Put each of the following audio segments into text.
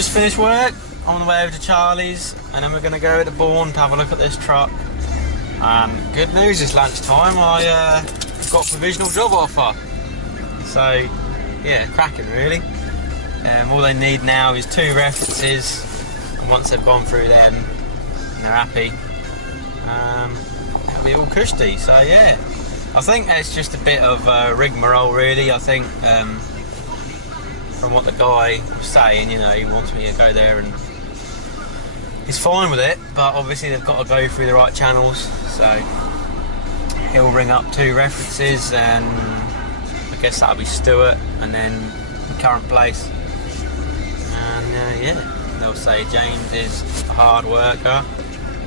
Just finished work, on the way over to Charlie's, and then we're going to go to Bourne to have a look at this truck. Good news, it's lunchtime. I got a provisional job offer. So, yeah, cracking really. All they need now is 2 references, and once they've gone through them and they're happy, it'll be all cushy. So yeah, I think it's just a bit of rigmarole really. I think from what the guy was saying, you know, he wants me to go there and he's fine with it, but obviously they've got to go through the right channels. So he'll ring up 2 references, and I guess that'll be Stuart and then the current place. And yeah, they'll say James is a hard worker,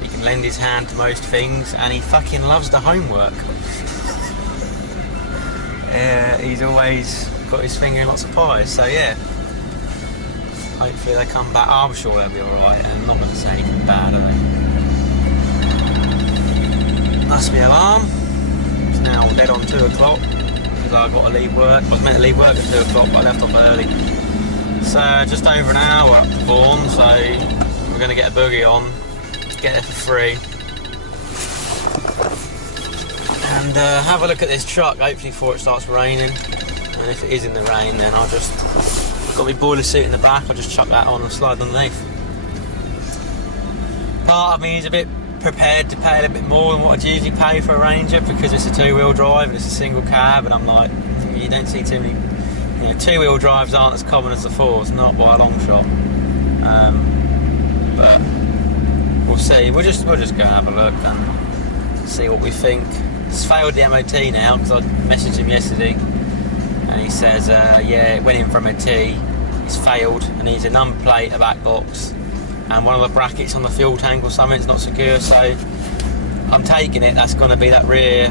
he can lend his hand to most things, and he fucking loves the homework. He's always got his finger in lots of pies, so yeah. Hopefully they come back. I'm sure they'll be alright, and I'm not going to say anything bad, are they? That's the alarm. It's now dead on 2 o'clock because I've got to leave work. I was meant to leave work at 2 o'clock, but I left off early. So just over an hour up to Bourne, so we're going to get a boogie on, get there for free, and have a look at this truck, hopefully before it starts raining. And if it is in the rain, then I've got my boiler suit in the back, I'll just chuck that on and slide underneath. Part of me is a bit prepared to pay a little bit more than what I'd usually pay for a Ranger, because it's a 2-wheel drive and it's a single cab, and I'm like, you don't see too many, you know, 2-wheel drives aren't as common as the 4s, not by a long shot. But we'll see. We'll just go and have a look and see what we think. It's failed the MOT now, because I messaged him yesterday and he says, yeah, it went in for MOT, it's failed, and needs a number plate, a back box, and one of the brackets on the fuel tank or something's not secure. So I'm taking it that's going to be that rear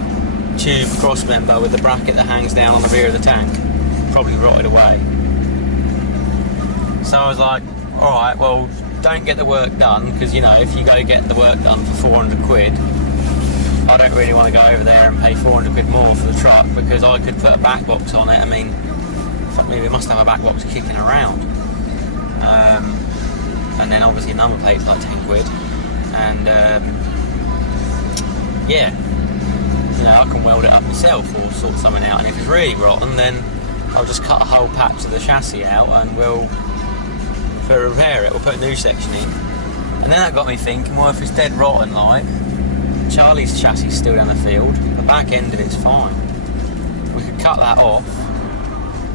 tube cross member with the bracket that hangs down on the rear of the tank, probably rotted away. So I was like, alright, well, don't get the work done, because, you know, if you go get the work done for 400 quid, I don't really want to go over there and pay 400 quid more for the truck, because I could put a back box on it. I mean, fuck me, we must have a back box kicking around. And then obviously number plate's like 10 quid. And yeah, you know, I can weld it up myself or sort something out. And if it's really rotten, then I'll just cut a whole patch of the chassis out and we'll repair it, we'll put a new section in. And then that got me thinking, well, if it's dead rotten, like, Charlie's chassis is still down the field, the back end of it's fine. We could cut that off,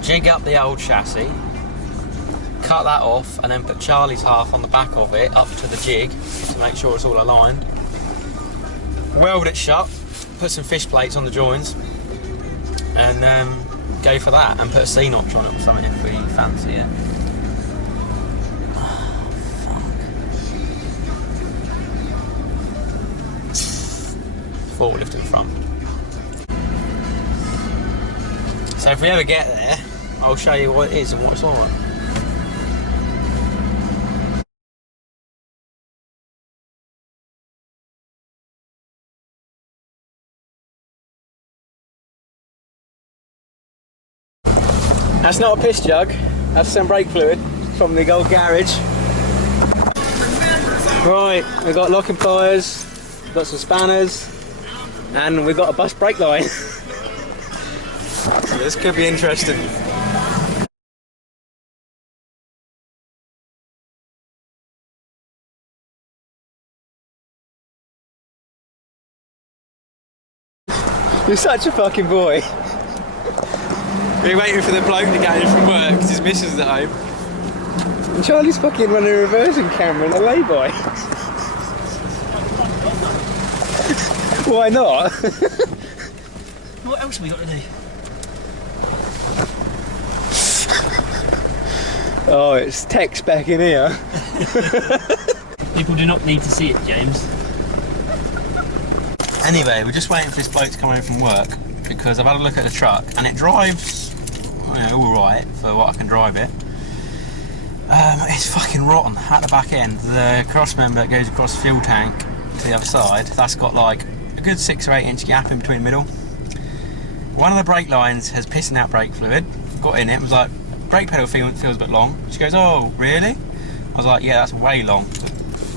jig up the old chassis, cut that off, and then put Charlie's half on the back of it up to the jig to make sure it's all aligned. Weld it shut, put some fish plates on the joins, and go for that, and put a C-notch on it or something if we fancy it. Forklift in front. So if we ever get there, I'll show you what it is and what it's on. That's not a piss jug, that's some brake fluid from the old garage. Right, we've got locking pliers, got some spanners, and we've got a bus brake line. So this could be interesting. You're such a fucking boy. We're waiting for the bloke to get in from work because his missus is at home. And Charlie's fucking running a reversing camera in a lay-by. Why not? What else have we got to do? Oh, it's text back in here. People do not need to see it, James. Anyway, we're just waiting for this bloke to come home from work, because I've had a look at the truck and it drives, you know, alright for what I can drive it. It's fucking rotten at the back end. The cross member that goes across the fuel tank to the other side, that's got like a good 6 or 8 inch gap in between the middle. One of the brake lines has pissing out brake fluid, got in it, was like, brake pedal feels a bit long. She goes, oh really? I was like, yeah, that's way long.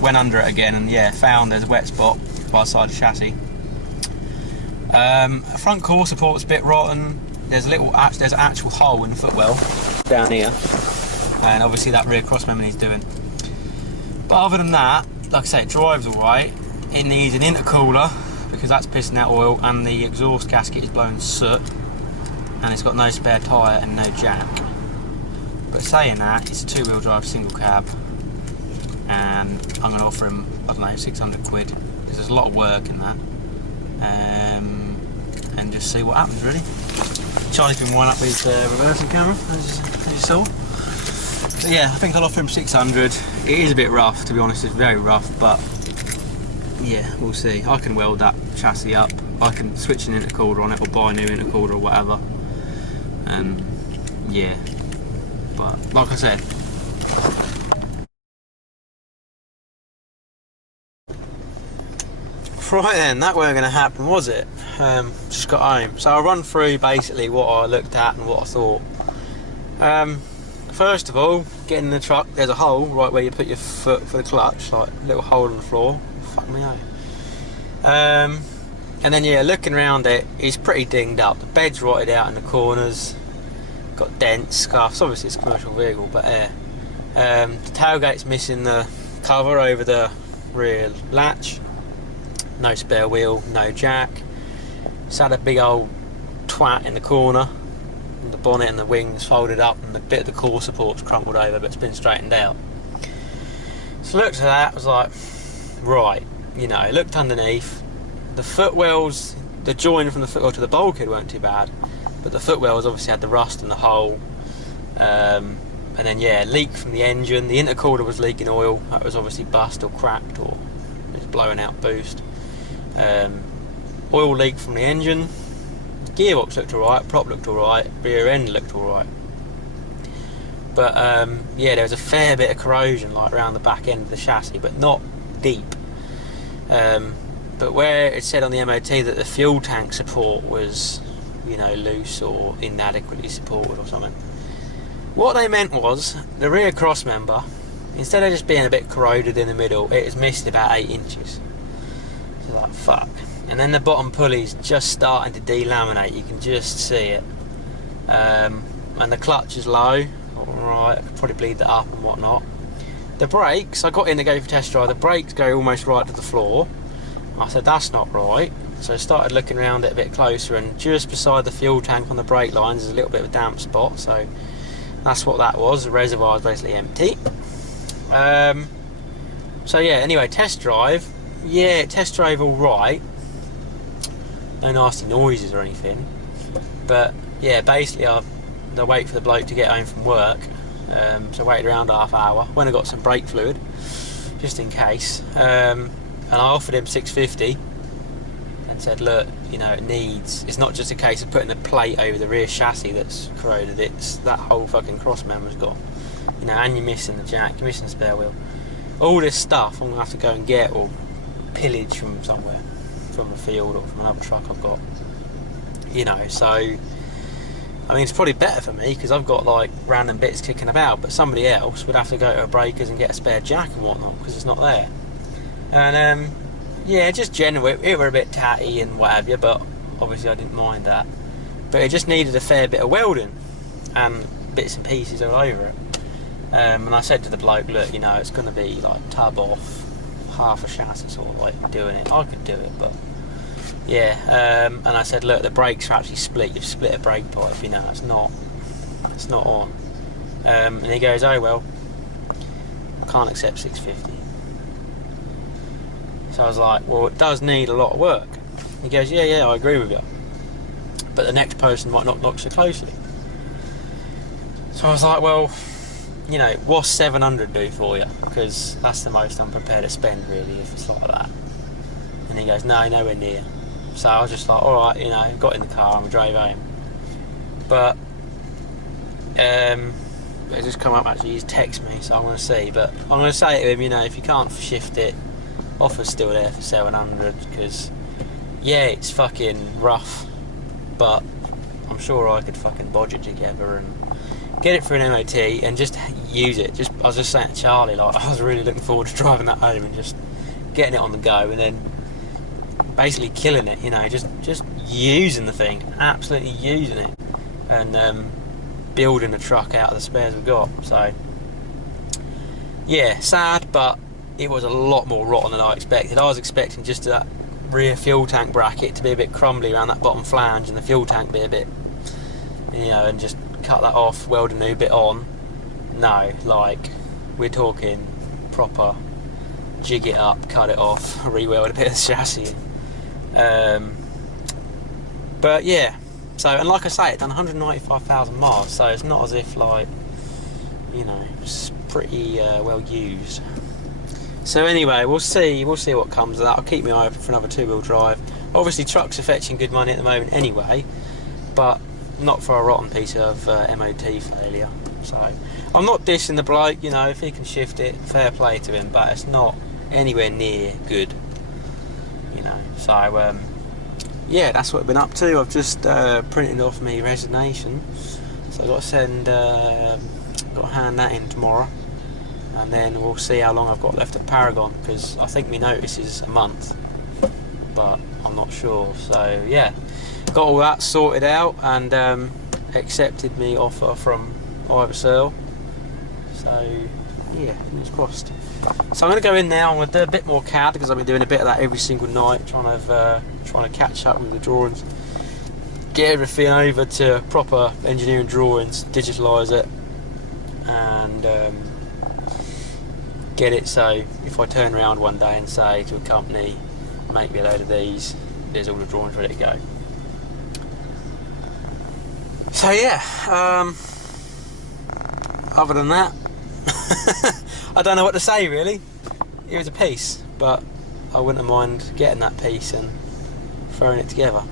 Went under it again, and yeah, found there's a wet spot by the side of the chassis. Front core support's a bit rotten. There's an actual hole in the footwell down here, and obviously that rear crossmember needs doing. But other than that, like I say, it drives alright. It needs an intercooler because that's pissing out oil, and the exhaust gasket is blowing soot, and it's got no spare tyre and no jack. But saying that, it's a 2-wheel drive single cab, and I'm going to offer him, I don't know, 600 quid, because there's a lot of work in that, and just see what happens really. Charlie's been winding up his reversing camera, as you saw. But yeah, I think I'll offer him 600. It is a bit rough, to be honest, it's very rough, but yeah, we'll see. I can weld that chassis up, I can switch an intercooler on it, or buy a new intercooler or whatever. Yeah, but like I said, right then, that weren't going to happen, was it? Just got home. So I'll run through basically what I looked at and what I thought. First of all, getting in the truck, there's a hole right where you put your foot for the clutch, like a little hole in the floor. Fuck me out. And then yeah, looking around it, it's pretty dinged up. The bed's rotted out in the corners, got dents, scuffs. Obviously it's a commercial vehicle, but the tailgate's missing the cover over the rear latch. No spare wheel, no jack. It's had a big old twat in the corner. And the bonnet and the wings folded up, and the bit of the core support's crumpled over, but it's been straightened out. So looked at that, was like, right, you know, looked underneath. The footwells, the join from the footwell to the bulkhead weren't too bad, but the footwells obviously had the rust in the hole. And then yeah, leak from the engine. The intercooler was leaking oil. That was obviously bust or cracked, or it was blowing out boost. Oil leak from the engine. Gearbox looked alright, prop looked alright, rear end looked alright. But yeah, there was a fair bit of corrosion like around the back end of the chassis, but not deep. But where it said on the MOT that the fuel tank support was, you know, loose or inadequately supported or something, what they meant was the rear cross member, instead of just being a bit corroded in the middle, it has missed about 8 inches. So like, fuck. And then the bottom pulley's just starting to delaminate, you can just see it. And the clutch is low. Alright, I could probably bleed that up and whatnot. The brakes, I got in to go for test drive, the brakes go almost right to the floor. I said that's not right, so I started looking around it a bit closer, and just beside the fuel tank on the brake lines is a little bit of a damp spot, so that's what that was. The reservoir is basically empty. So yeah, anyway, test drive. Yeah, test drive all right. No nasty noises or anything. But yeah, basically I wait for the bloke to get home from work. So I waited around half hour. Went and got some brake fluid, just in case. And I offered him 650 and said, look, you know, it's not just a case of putting a plate over the rear chassis that's corroded, it's that whole fucking cross member's gone. You know, and you're missing the jack, you're missing the spare wheel. All this stuff I'm going to have to go and get or pillage from somewhere, from a field or from another truck I've got. You know, so, I mean, it's probably better for me because I've got like random bits kicking about, but somebody else would have to go to a breakers and get a spare jack and whatnot because it's not there. And yeah, just generally it were a bit tatty and what have you, but obviously I didn't mind that. But it just needed a fair bit of welding and bits and pieces all over it. And I said to the bloke, look, you know, it's going to be like tub off, half a chassis sort of like doing it. I could do it, but yeah. And I said, look, the brakes are actually split. You've split a brake pipe, you know, it's not on. And he goes, oh well, can't accept 650. So I was like, well, it does need a lot of work. He goes, yeah, I agree with you, but the next person might not look so closely. So I was like, well, you know, what's 700 do for you? Because that's the most I'm prepared to spend, really, if it's like that. And he goes, no, nowhere near. So I was just like, alright, you know, got in the car and we drove home. But it just come up, actually, he's texted me, so I'm going to see. But I'm going to say to him, you know, if you can't shift it, offer's still there for 700, because yeah, it's fucking rough, but I'm sure I could fucking bodge it together and get it for an MOT and just use it. I was just saying to Charlie, like, I was really looking forward to driving that home and just getting it on the go, and then basically killing it, you know, just using the thing, absolutely using it, and building a truck out of the spares we've got. So yeah, sad, but it was a lot more rotten than I expected. I was expecting just that rear fuel tank bracket to be a bit crumbly around that bottom flange, and the fuel tank be a bit, you know, and just cut that off, weld a new bit on. No, like, we're talking proper jig it up, cut it off, re-weld a bit of the chassis. But yeah, so, and like I say, it done 195,000 miles, so it's not as if, like, you know, it's pretty well used. So anyway, we'll see what comes of that. I'll keep my eye open for another two-wheel drive. Obviously trucks are fetching good money at the moment anyway, but not for a rotten piece of MOT failure. So I'm not dissing the bloke, you know, if he can shift it, fair play to him, but it's not anywhere near good, you know. So yeah, that's what I've been up to. I've just printed off my resignation, so I've got to send, got to hand that in tomorrow, and then we'll see how long I've got left at Paragon, because I think my notice is a month, but I'm not sure. So yeah, got all that sorted out, and accepted me offer from Iversell. So yeah, fingers crossed. So I'm going to go in now. I'm going to do a bit more CAD, because I've been doing a bit of that every single night, trying to catch up with the drawings, get everything over to proper engineering drawings, digitalise it, and get it so if I turn around one day and say to a company, make me a load of these, there's all the drawings ready to go. So yeah, other than that, I don't know what to say really. It was a piece, but I wouldn't mind getting that piece and throwing it together.